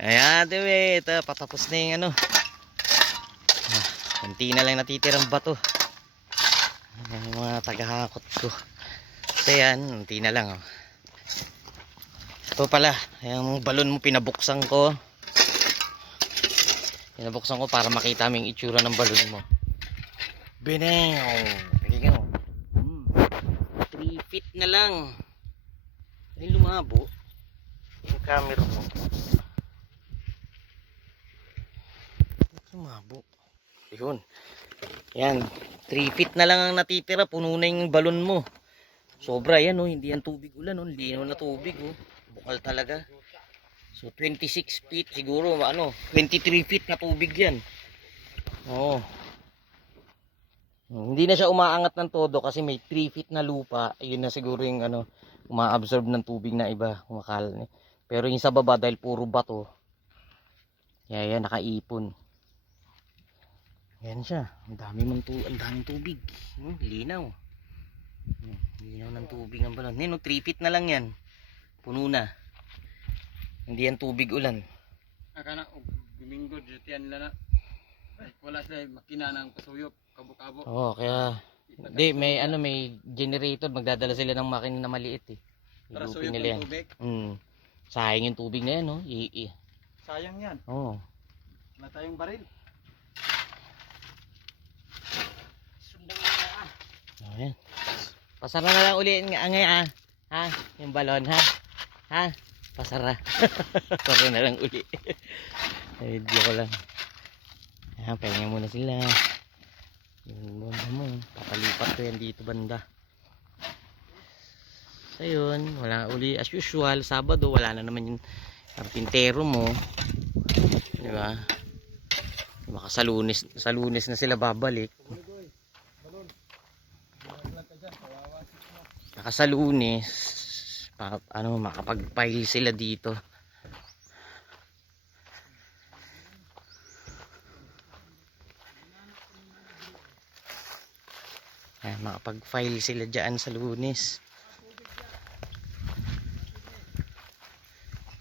Ayan, diba, ito, patapos na yung ano. Kunti na lang natitirang bato. Ayan, yung mga tagahakot ko. So yan, kunti na lang. Oh. Ito pala, yung balon mo pinabuksan ko. Pinabuksan ko para makita mo yung itsura ng balon mo. Binew! Tingnan mo. 3 feet na lang. Ay, lumabo. Yung camera mo. Lumabo. Yun. Yan. 3 feet na lang ang natitira. Puno na yung balon mo. Sobra yan, oh. Hindi yan tubig ulan, oh. Linaw na tubig, oh. Bukal talaga. So, 26 feet siguro. 23 feet na tubig yan. Oo. Hindi na siya umaangat ng todo kasi may 3 feet na lupa. Yun na siguro yung uma-absorb ng tubig na iba. Kumakal. Pero yung sa baba dahil puro bato. Yan, nakaipon. Yan siya. Ang daming tubig. Linaw. Linaw ng tubig ang balon. 3 feet na lang yan. Puno na. Hindi yan tubig ulan. Akala Domingo dyan nila na. Wala sila makina ng pasuyop. Kabo-kabo. Oo, kaya hindi, may generator, magdadala sila ng makina na maliit eh. Para Ilupin suyop nila ng yan. tubig. Sayang yung tubig na yan, no? Sayang yan. Oo. Wala tayong baril. Sundan na Ayan. Pasara na lang uli nga ha? Yung balon, ha? Ha? Pasara. Pasara na lang uli. Ay, di ko lang. Ayan, pahinga muna sila. Yung banda mo, papalipat ko yan dito banda. So yun, wala uli as usual. Sabado, wala na naman yung karpintero mo. Diba? Baka sa Lunes na sila babalik. Baka sa Lunes, makapag-pile sila dito. Makapag-file sila dyan sa Lunes.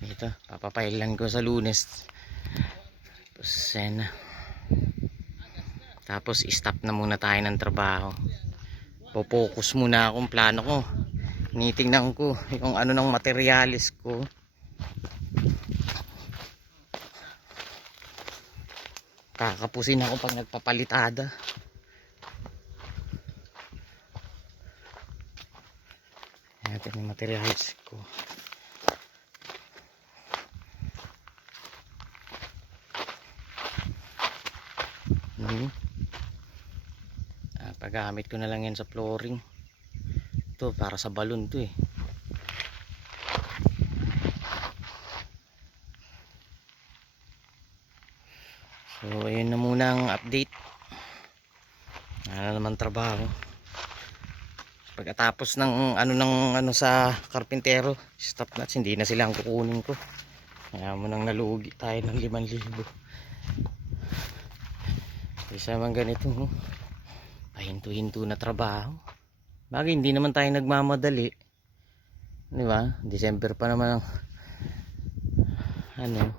Ito, papapailan ko sa Lunes. Tapos stop na muna tayo ng trabaho. Popokus muna akong plano ko. Tinitingnan ko yung ng materialis ko. Kakapusin ako pag nagpapalitada. Ito yung materials ko. Paggamit ko na lang yan sa flooring. Ito para sa balon to eh. So ayun na muna ang update. Ano naman trabaho. Pagkatapos ng sa karpintero, stop na, hindi na sila ang kukunin ko. Kaya mo nang nalugi tayo ng 5,000. Isa man ganito, no? Pahinto-hinto na trabaho. Bagay hindi naman tayo nagmamadali. Di ba? December pa naman ang